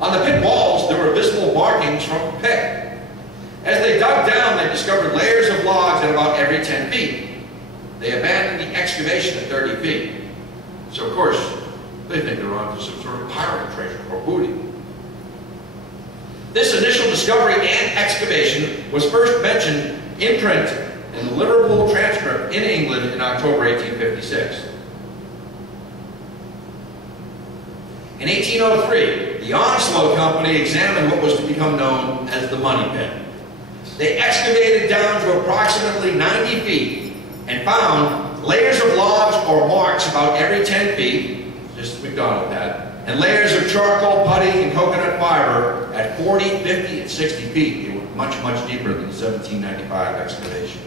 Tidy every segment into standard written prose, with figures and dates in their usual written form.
On the pit walls, there were visible markings from the pit. As they dug down, they discovered layers of logs at about every 10 feet. They abandoned the excavation at 30 feet. So, of course, they think they're onto some sort of pirate treasure or booty. This initial discovery and excavation was first mentioned in print in the Liverpool Transcript in England in October 1856. In 1803, the Onslow Company examined what was to become known as the Money Pit. They excavated down to approximately 90 feet and found layers of logs or marks about every 10 feet, just as McDonald had, and layers of charcoal, putty, and coconut fiber at 40, 50, and 60 feet. They were much, much deeper than the 1795 excavation.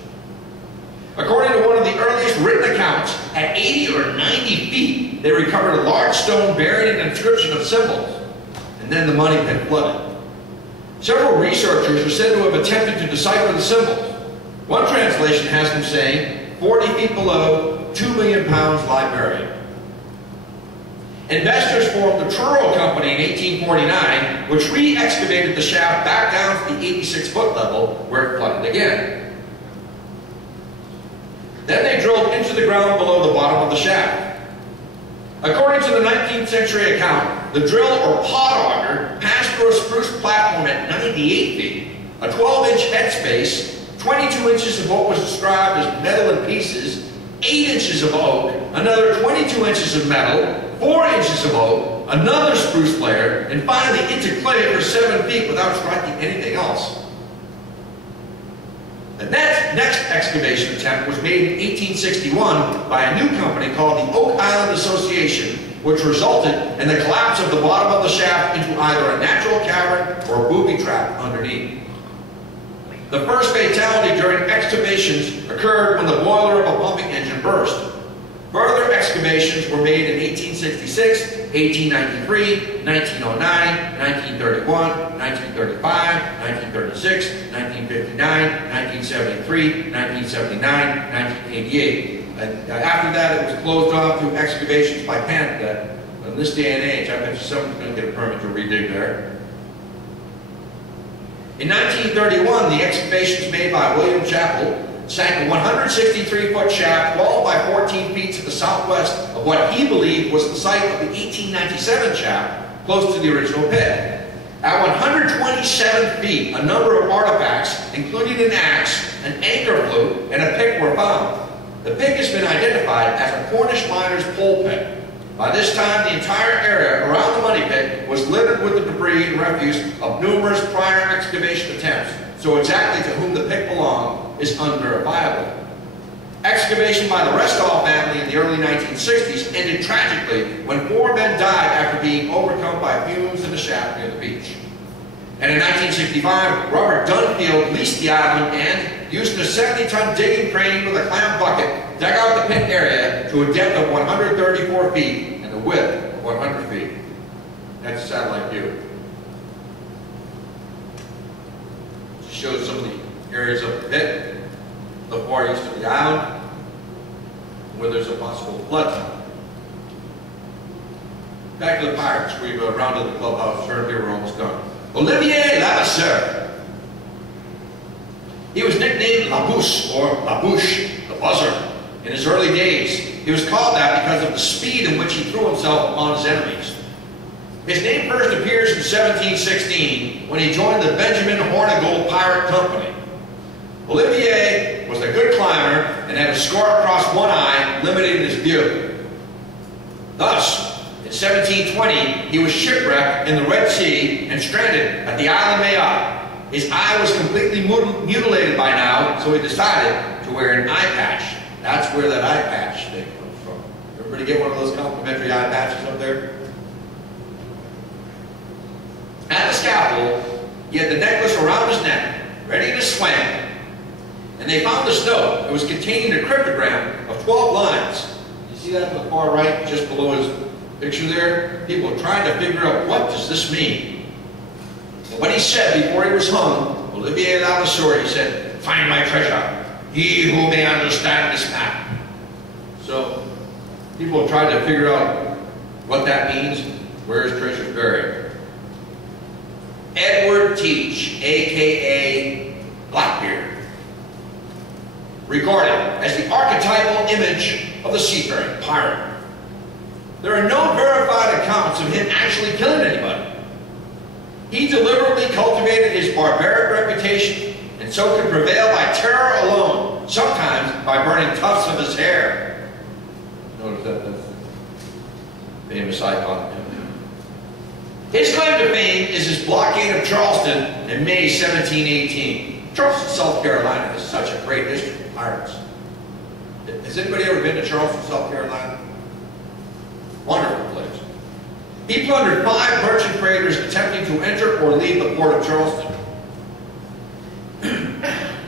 According to one of the earliest written accounts, at 80 or 90 feet, they recovered a large stone bearing an inscription of symbols, and then the money pit flooded. Several researchers are said to have attempted to decipher the symbols. One translation has them saying, 40 feet below, 2 million pounds lie buried. Investors formed the Truro Company in 1849, which re-excavated the shaft back down to the 86-foot level, where it flooded again. Then they drilled into the ground below the bottom of the shaft. According to the 19th century account, the drill or pod auger passed through a spruce platform at 98 feet, a 12-inch headspace, 22 inches of what was described as metal in pieces, 8 inches of oak, another 22 inches of metal, 4 inches of oak, another spruce layer, and finally into clay for 7 feet without striking anything else. The next excavation attempt was made in 1861 by a new company called the Oak Island Association, which resulted in the collapse of the bottom of the shaft into either a natural cavern or a booby trap underneath. The first fatality during excavations occurred when the boiler of a pumping engine burst. Further excavations were made in 1866, 1893, 1909, 1931, 1935, 1936, 1959, 1973, 1979, 1988. After that, it was closed off to excavations by Canada. In this day and age, I bet you someone's going to get a permit to redig there. In 1931, the excavations made by William Chappell sank a 163-foot shaft 12 by 14 feet to the southwest of what he believed was the site of the 1897 shaft, close to the original pit. At 127 feet, a number of artifacts, including an axe, an anchor flute, and a pick were found. The pick has been identified as a Cornish miner's pole pick. By this time, the entire area around the money pit was littered with the debris and refuse of numerous prior excavation attempts, so exactly to whom the pick belonged is unverifiable. Excavation by the Restall family in the early 1960s ended tragically when 4 men died after being overcome by fumes in the shaft near the beach. And in 1965, Robert Dunfield leased the island and, using a 70-ton digging crane with a clam bucket, dug out the pit area to a depth of 134 feet and a width of 100 feet. That's a satellite view. It shows some of the areas of the pit, the far east of the island, where there's a possible flood zone. Back to the pirates. We've rounded the clubhouse turn here. We're almost done. Olivier Levasseur. He was nicknamed La Bouche, or La Bouche, the buzzer. In his early days, he was called that because of the speed in which he threw himself upon his enemies. His name first appears in 1716 when he joined the Benjamin Hornigold Pirate Company. Olivier was a good climber and had a scar across one eye, limiting his view. Thus, in 1720, he was shipwrecked in the Red Sea and stranded at the Isle of Mayotte. His eye was completely mutilated by now, so he decided to wear an eye patch. That's where that eye patch thing comes from. Everybody get one of those complimentary eye patches up there? At the scaffold, he had the necklace around his neck, ready to swim. And they found this note. It was containing a cryptogram of 12 lines. You see that on the far right, just below his picture there? People are trying to figure out, what does this mean? And what he said before he was hung, Olivier Levasseur, he said, "Find my treasure, he who may understand this map." So, people have tried to figure out what that means, where his treasure is buried. Teach, aka Blackbeard, regarded as the archetypal image of the seafaring pirate. There are no verified accounts of him actually killing anybody. He deliberately cultivated his barbaric reputation and so could prevail by terror alone, sometimes by burning tufts of his hair. Notice that famous icon. His claim to fame is his blockade of Charleston in May 1718. Charleston, South Carolina has such a great history of pirates. Has anybody ever been to Charleston, South Carolina? Wonderful place. He plundered 5 merchant freighters attempting to enter or leave the port of Charleston.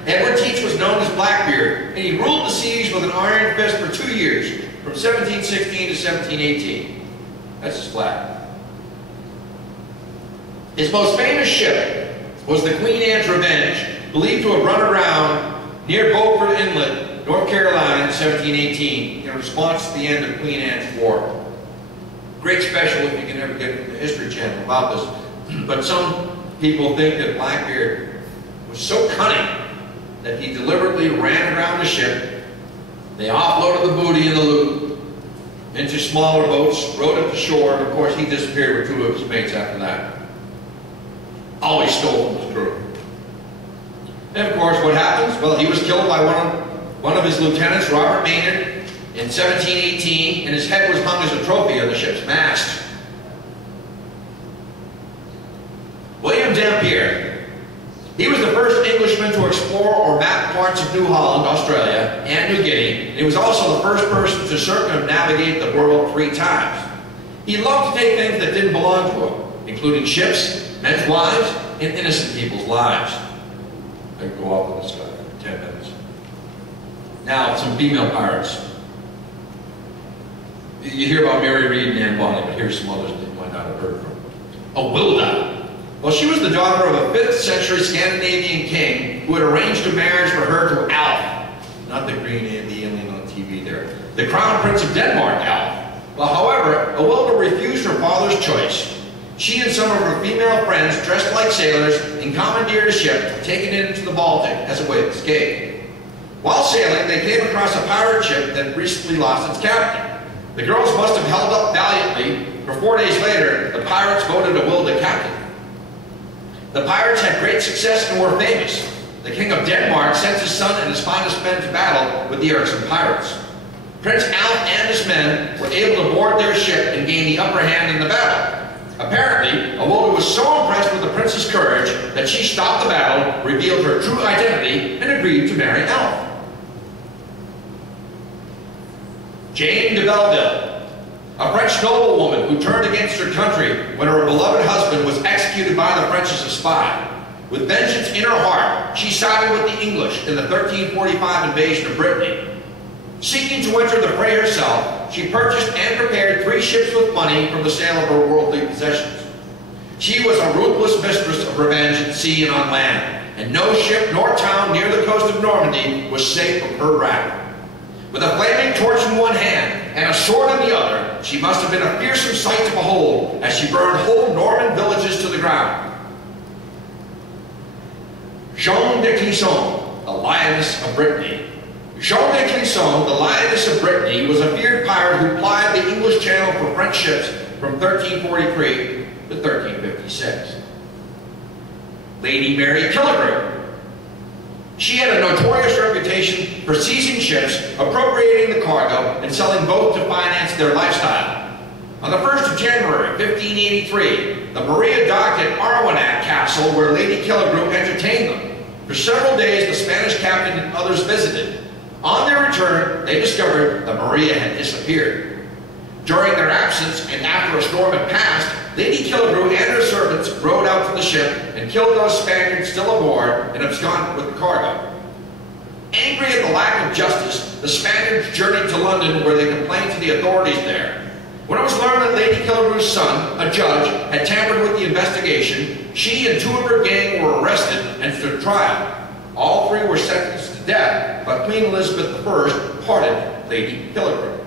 Edward Teach was known as Blackbeard, and he ruled the seas with an iron fist for 2 years, from 1716 to 1718. That's his flag. His most famous ship was the Queen Anne's Revenge, believed to have run aground near Beaufort Inlet, North Carolina in 1718 in response to the end of Queen Anne's War. Great special if you can ever get the History Channel about this. But some people think that Blackbeard was so cunning that he deliberately ran aground the ship. They offloaded the booty and the loot into smaller boats, rowed it to shore, and of course he disappeared with 2 of his mates after that. Always stole from his crew. And of course, what happens? Well, he was killed by one of his lieutenants, Robert Maynard, in 1718, and his head was hung as a trophy on the ship's mast. William Dampier. He was the first Englishman to explore or map parts of New Holland, Australia, and New Guinea, and he was also the first person to circumnavigate the world 3 times. He loved to take things that didn't belong to him, including ships, men's wives, and innocent people's lives. I could go off on this guy for 10 minutes. Now, some female pirates. You hear about Mary Read and Anne Bonny, but here's some others that you might not have heard from. Awilda. Well, she was the daughter of a 5th century Scandinavian king who had arranged a marriage for her to Alf. Not the green alien on TV there. The Crown Prince of Denmark, Alf. Well, however, Awilda refused her father's choice. She and some of her female friends, dressed like sailors, and commandeered a ship, taking it into the Baltic as a way of escape. While sailing, they came across a pirate ship that recently lost its captain. The girls must have held up valiantly, for 4 days later, the pirates voted Awilda captain. The pirates had great success and were famous. The King of Denmark sent his son and his finest men to battle with the irksome pirates. Prince Alf and his men were able to board their ship and gain the upper hand in the battle. Apparently, Awilda was so impressed with the prince's courage that she stopped the battle, revealed her true identity, and agreed to marry Alf. Jane de Belleville, a French noblewoman who turned against her country when her beloved husband was executed by the French as a spy. With vengeance in her heart, she sided with the English in the 1345 invasion of Brittany. Seeking to enter the fray herself, she purchased and prepared 3 ships with money from the sale of her worldly possessions. She was a ruthless mistress of revenge at sea and on land, and no ship nor town near the coast of Normandy was safe from her wrath. With a flaming torch in one hand and a sword in the other, she must have been a fearsome sight to behold as she burned whole Norman villages to the ground. Jean de Clisson, the Lioness of Brittany. Jean de Clisson, the Lioness of Brittany, was a feared pirate who plied the English Channel for French ships from 1343 to 1356. Lady Mary Killigrew. She had a notorious reputation for seizing ships, appropriating the cargo, and selling both to finance their lifestyle. On the 1st of January, 1583, the Maria docked at Arwenack Castle where Lady Killigrew entertained them. For several days, the Spanish captain and others visited. On their return, they discovered the Maria had disappeared. During their absence, and after a storm had passed, Lady Killigrew and her servants rowed out to the ship and killed those Spaniards still aboard and absconded with the cargo. Angry at the lack of justice, the Spaniards journeyed to London where they complained to the authorities there. When it was learned that Lady Killigrew's son, a judge, had tampered with the investigation, she and 2 of her gang were arrested and stood trial. All 3 were sentenced to death, but Queen Elizabeth I pardoned Lady Killigrew.